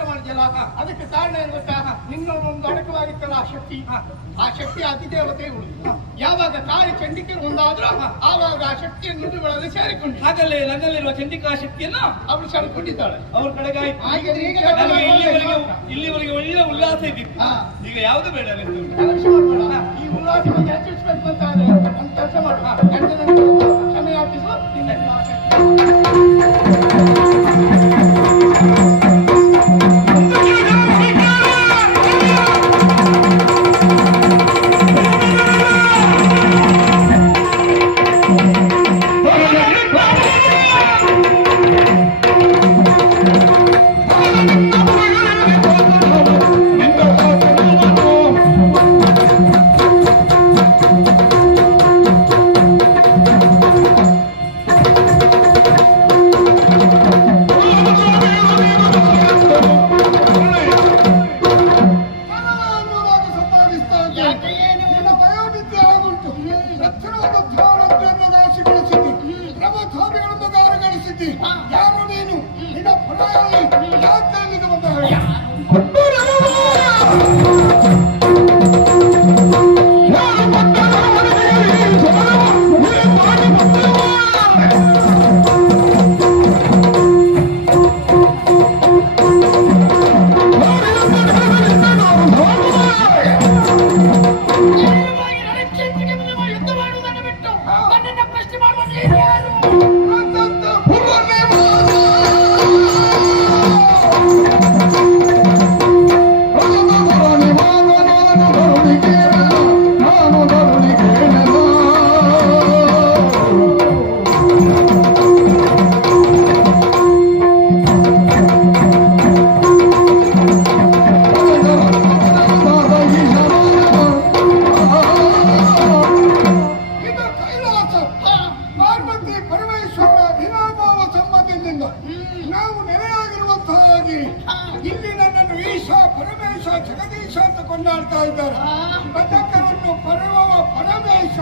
ಹಾರಾಟ ಮಾಡಿದ್ಯಲ್ಲ ಅದಕ್ಕೆ ಕಾರಣ ಏನು ಗೊತ್ತಾ? ನಿನ್ನ ಒಂದು ಅಡಕವಾಗಿತ್ತಲ್ಲ ಆ ಶಕ್ತಿ. ಆ ಶಕ್ತಿ ಅತಿದೇವತೆ ಯಾವಾಗ ತಾಯಿ ಚಂಡಿಕೆ ಒಂದಾದ್ರೂ ಆವಾಗ ಆ ಶಕ್ತಿಯನ್ನು ಮೃದುಗಳಲ್ಲಿ ಸೇರಿಕೊಂಡು. ಹಾಗಲ್ಲೇ ನನ್ನಲ್ಲಿರುವ ಚಂಡಿಕಾ ಶಕ್ತಿಯನ್ನ ಅವರು ಸೇರಿಕೊಂಡಿದ್ದಾಳೆ ಅವ್ರ ಕಡೆಗಾಯ್ತು. ಇಲ್ಲಿವರೆಗೆ ಇಲ್ಲಿವರೆಗೆ ಒಳ್ಳೆ ಉಲ್ಲಾಸ ಇದ್ದಿತ್ತು. ಈಗ ಯಾವುದು ಬೇಡ. ಈ ಉಲ್ಲಾಸವನ್ನು ಹೆಚ್ಚಿಸಬೇಕು ಅಂತ ಆದ್ರೆ ಒಂದು ಕೆಲಸ ಮಾಡುವ ಕ್ಷಮೆ ಯಾಚಿಸು ನಿನ್ನ ಪ್ರಮಥಾದಿಗಳನ್ನು ದಾರುಗೊಳಿಸಿದ್ದಿ. ಯಾರು ನೀನು? ನಿನ್ನ ಬಂದ ಕೊಂಡಾಡ್ತಾ ಇದ್ದಾರೆ. ಬದಕರನ್ನು ಪರಮವ ಪರಮೇಶ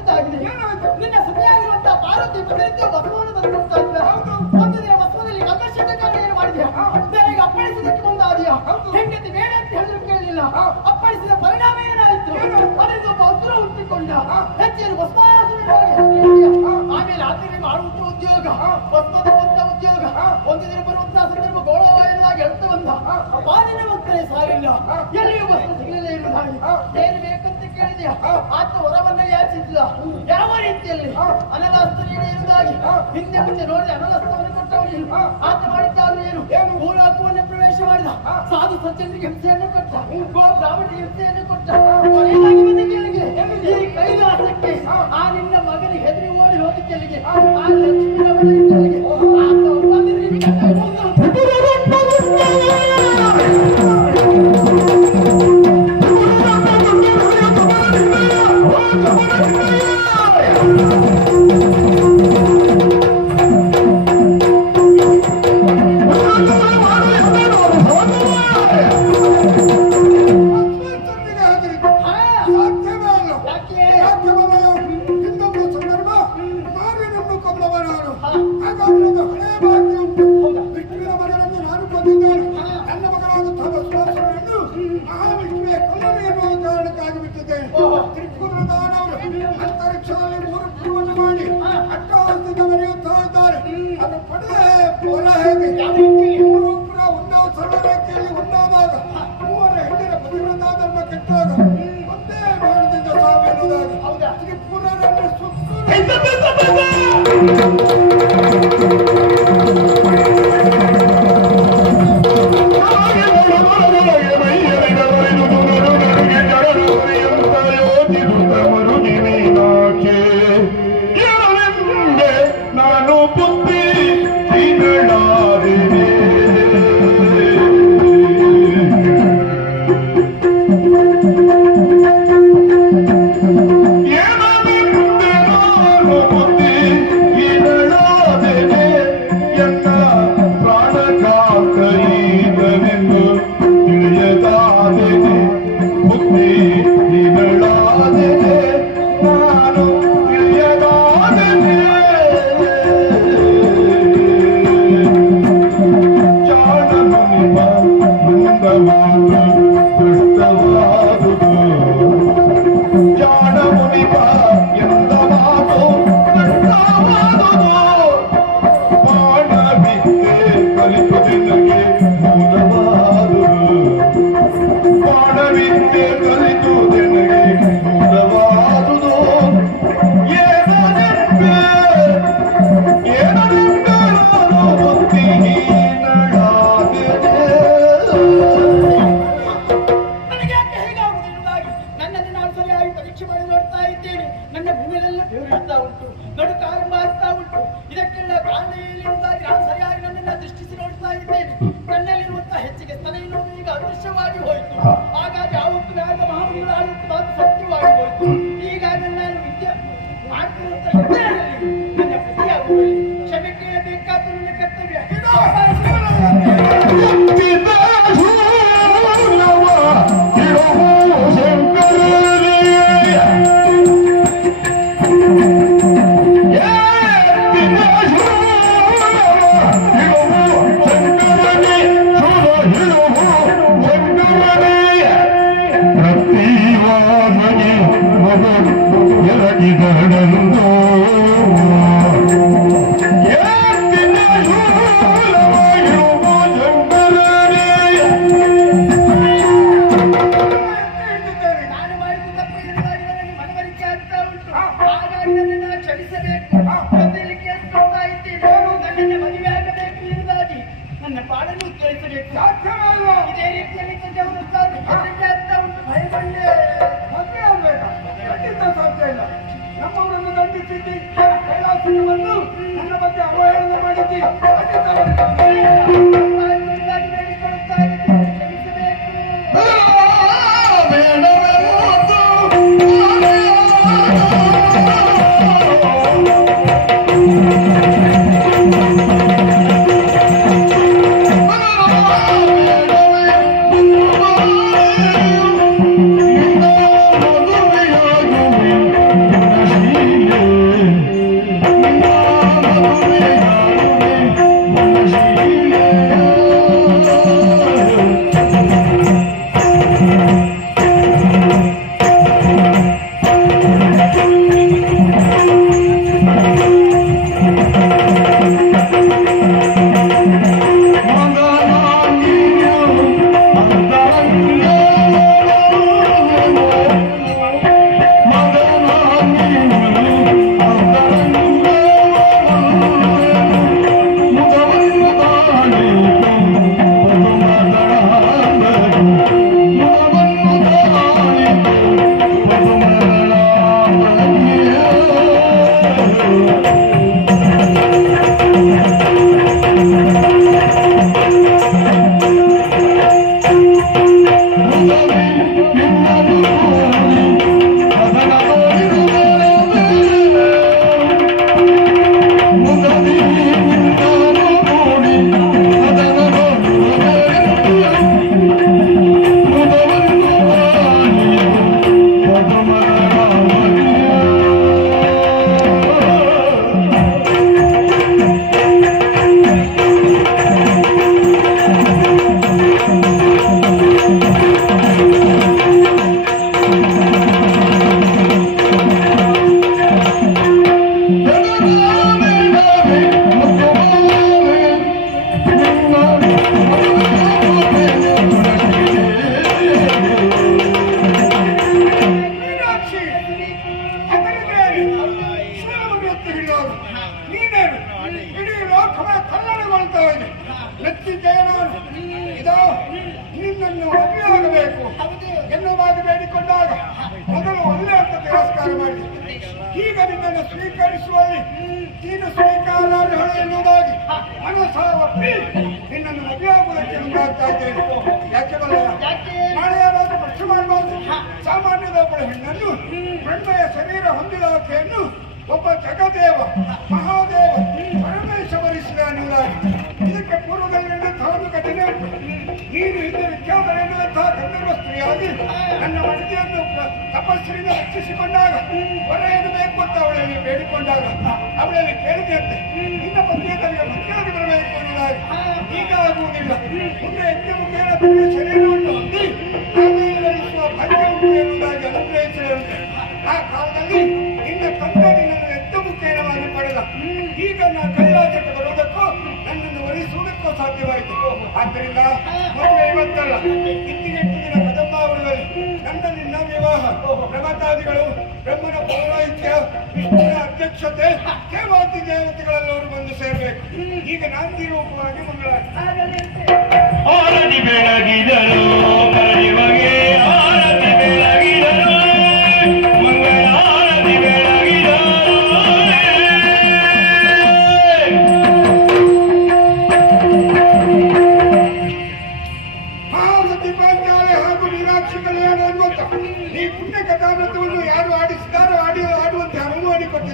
ಅಂತದಾಗಿದೆ ನಿನ್ನ ಸತಿಯಾಗಿರುವಂತಹ ಪಾರ್ವತಿ ಪ್ರತಿನಿತ್ಯ ಬಸವವನ್ನು ತಂದುಕೊಡ್ತಾ ಇದ್ದ ಒಂದು ದಿನ ಬಸವನಲ್ಲಿ ಕಾರ್ಯ ಏನು ಮಾಡಿದ್ಯಾ? ನನಗೆ ಅಪ್ಪಳಿಸೋದಕ್ಕೆ ಮುಂದಾದ್ಯಾ? ಹೆಂಡತಿ ಬೇಡ ಅಂತ ಹೇಳಿದ್ರು ಕೇಳಲಿಲ್ಲ ಅಪ್ಪಳಿಸಿದ ಪರಿಣಾಮ ಏನಾಯಿತು? ಅದರಿಂದ ಒಬ್ಬ ಅಸ್ತ್ರ ಹುಟ್ಟಿಕೊಂಡ. ಹೆಚ್ಚಿನ ಹೆಸರಿಟ್ಟಿದ್ಯಾ. ಆಮೇಲೆ ಆತನಿಗೆ ಮಾಡುವಂತ ಉದ್ಯೋಗ. ಭಸ್ಮದಂತ ಉದ್ಯೋಗ. ಒಂದು ದಿನ ಬರುವಂತಹ ಸಂದರ್ಭ ಗೋಳವಾಯಲಾಗಿ ಹೇಳ್ತಾ ಬಂದ. ಬಾಲಿನ ಮಕ್ಕಳೇ ಸಾಲಿಲ್ಲ ಎಲ್ಲಿಯೂ ಭಸ್ಮ ಸಿಗಲಿಲ್ಲ ಇರುವುದಾಗಿ ಏನು ಬೇಕಂತ ಕೇಳಿದ್ಯಾ ಆತ ಹೊರವನ್ನ ಯಾಚಿಸಿಲ್ಲ ಯಾವ ರೀತಿಯಲ್ಲಿ ಅನಲಾಸ್ತ ನೀಡಿ ಇರುವುದಾಗಿ ಹಿಂದೆ ಮುಂದೆ ನೋಡಿ ಅನಲಾಸ್ತವನ್ನು ಕೊಟ್ಟವನು ಆತ ಮಾಡಿದ್ದಾನು ಏನು ಏನು? ಭೂಲೋಕವನ್ನು ಪ್ರವೇಶ ಮಾಡಿದ ಸಾಧು ಸಜ್ಜನರಿಗೆ ಹಿಂಸೆಯನ್ನು ಕೊಟ್ಟ ಬ್ರಾಹ್ಮಣರಿಗೆ ಹಿಂಸೆಯನ್ನು ಕೊಟ್ಟ. ಈ ಕೈಲಾಸಕ್ಕೆ ಆ ನಿನ್ನ ಮಗನಿಗೆ ಹೆದರಿ ಓಡಿ ಹೋಗಿ ಕೆಳಗೆ ಆ ಲಕ್ಷ್ಮೀ ಖರ್ಚು ಮಾಡಿ ನೋಡ್ತಾ ಇದ್ದೇನೆ. ನನ್ನ ಭೂಮಿಯಲ್ಲೆಲ್ಲ ಬೆವರಿಡ್ತಾ ಉಂಟು. ನಡು ಕಾರಣ ಮಾಡ್ತಾ ಉಂಟು. ಇದಕ್ಕೆಲ್ಲ ಕಾರಣ ನಾನು ಸರಿಯಾಗಿ ನನ್ನನ್ನು ದೃಷ್ಟಿಸಿ ನೋಡ್ತಾ ಇದ್ದೇನೆ. ನನ್ನಲ್ಲಿರುವಂತಹ ಹೆಚ್ಚಿಗೆ ಸ್ಥಳ ನೋವು ಈಗ ಅದೃಶ್ಯವಾಗಿ ಹೋಯಿತು. ಹಾಗಾಗಿ ಆ ಹೊತ್ತು ಆಗ ಮಹಾಮುನಿಗಳ ಆಗುತ್ತೆ ಸತ್ಯವಾಗಿ ಹೋಯಿತು. ಈಗಾಗಲೇ ನಾನು ವಿದ್ಯೆ ಮಾಡ್ತಿರುವಂತ ಕ್ಷಮೆ ಕೇಳಬೇಕಾದ ನನ್ನ ಕರ್ತವ್ಯ. ನಿನ್ನನ್ನು ಮುಂದಾಗ್ತಾ ಇದ್ದೇನೆ ಯಾಕೆ ಬಲ್ಲ ಪ್ರಶ್ನೆ ಮಾಡಬಾರ್ದು ಸಾಮಾನ್ಯದ ಒಬ್ಬಳ ಹೆಣ್ಣನ್ನು ಹೆಣ್ಣೆಯ ಶರೀರ ಹೊಂದಿದ ಆಕೆಯನ್ನು ಒಬ್ಬ ಜಗದೇವ ಮಹಾದೇವ ಪರಮೇಶ ಅನ್ನುವುದಾಗಿ ಇದಕ್ಕೆ ಪೂರ್ವದಲ್ಲಿ ಒಂದು ಘಟನೆ ಉಂಟು ನೀನು ಹಿಂದೆ ವಿಖ್ಯಾತ ಗಂಧರ್ವ ಸ್ತ್ರೀಯಾಗಿ ನನ್ನ ಮಡದಿಯನ್ನು ಪ್ರ- ತಪಸ್ಸಿನಿಂದ ರಕ್ಷಿಸಿಕೊಂಡಾಗ ಏನು ಬೇಕು ಅಂತ ಅವಳಲ್ಲಿ ಬೇಡಿಕೊಂಡಾಗ ಅವಳಲ್ಲಿ ಕೇಳಿದೆ ನಿನ್ನ ಪತ್ನಿಯ ತನಗೆ ಈಗ ಆಗುವುದಿಲ್ಲ ಮುಂದೆ ಹೆಚ್ಚು ಮುಖೇನ ತನ್ನ ಶರೀರವನ್ನು ಹೊಂದಿ ಆಮೇಲೆ ನಡೆಸುವ ಭಾಗ್ಯ ಆ ಕಾಲದಲ್ಲಿ ನಿನ್ನ ತಂದೆ ನನ್ನ ಎತ್ತ ಮುಖೇನವಾಗಿ ಪಡೆದ ಈಗ ನಾನು ಕೈಲಾಸಕ್ಕೆ ಬರುವುದಕ್ಕೂ ನನ್ನನ್ನು ಒಲಿಸುವುದಕ್ಕೂ ಸಾಧ್ಯವಾಯಿತು ಆದ್ದರಿಂದ ಮದುವೆ ಇವತ್ತಲ್ಲ ಇತ್ತಿಗೆಟ್ಟು ದಿನ ಕದಂಬಾವರದಲ್ಲಿ ನನ್ನ ನಿನ್ನ ವಿವಾಹ ಪ್ರಮತಾದಿಗಳು ಬ್ರಹ್ಮನ ಪೌರಾಹಿತ್ಯ ವಿಷ್ಣುವಿನ ಅಧ್ಯಕ್ಷತೆ ದೇವಾತಿ ದೇವತೆಗಳೆಲ್ಲರೂ ಬಂದು ಸೇರಬೇಕು. ಈಗ ನಾಂದಿ ರೂಪವಾಗಿ ಆರತಿ ಬೆಳಗಿದರು ಕರೆಯುವಗೆ ಆರತಿ ಬೆಳಗಿದರು. ಮಂಗಳ ಆರತಿ ಬೆಳಗಿದರು. ಪಾಂಚಾಲೆ ಹಾಗೂ ಮೀನಾಕ್ಷಿ ಕಲ್ಯಾಣ ಅನ್ನುವಂತ ಈ ಪುಣ್ಯ ಕಥಾಮೃತವನ್ನು ಯಾರು ಆಡಿಸಿದಾರೋ ಆಡಿ ಆಡುವಂತೆ ಅನುವು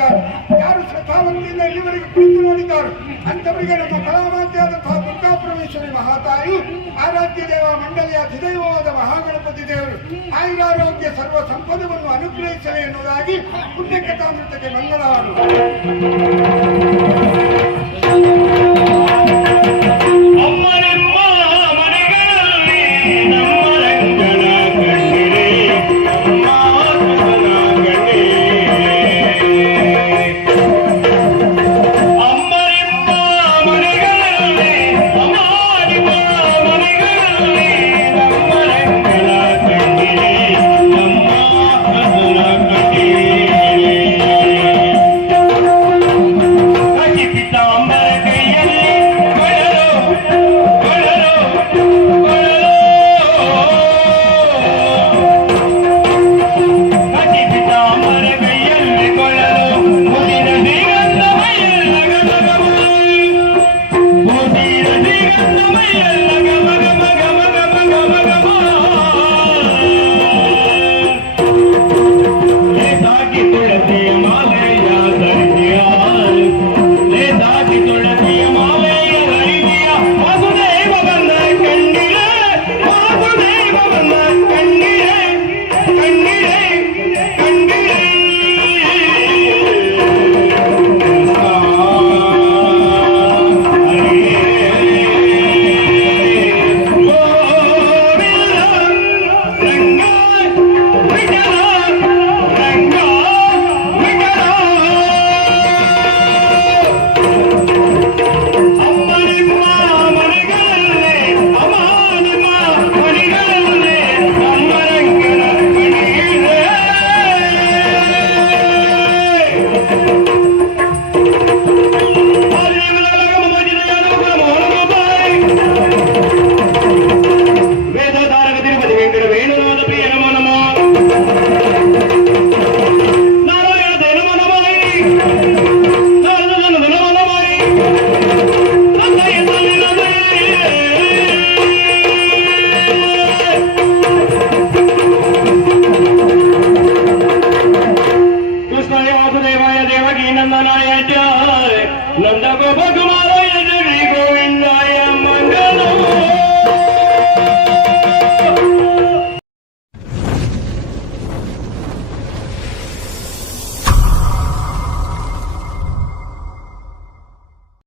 ಮಾಡಿಕೊಟ್ಟಿದ್ದಾರೆ ಯಾರು ಶ್ರದ್ಧಾವಂತಿಯಿಂದ ಇಲ್ಲಿವರೆಗೆ ಕುಳಿತು ನೋಡಿದ್ದಾರೆ. ಅಂತವರಿಗೆ ನಮ್ಮ ಕಲಾಮಾತೆಯಾದಂತಹ ದುರ್ಗಾಪರಮೇಶ್ವರಿ ಮಹಾತಾಯಿ, ಆರಾಧ್ಯ ದೇವ ಮಂಡಳಿಯ ಅಧಿದೈವವಾದ ಮಹಾಗಣಪತಿ ದೇವರು, ಆಯುರಾರೋಗ್ಯ ಸರ್ವ ಸಂಪದವನ್ನು ಅನುಗ್ರಹಿಸಲಿ ಎನ್ನುವುದಾಗಿ ಪುಣ್ಯ ಕಥಾಮೃತಕ್ಕೆ ಮಂಗಳ ಹಾಡು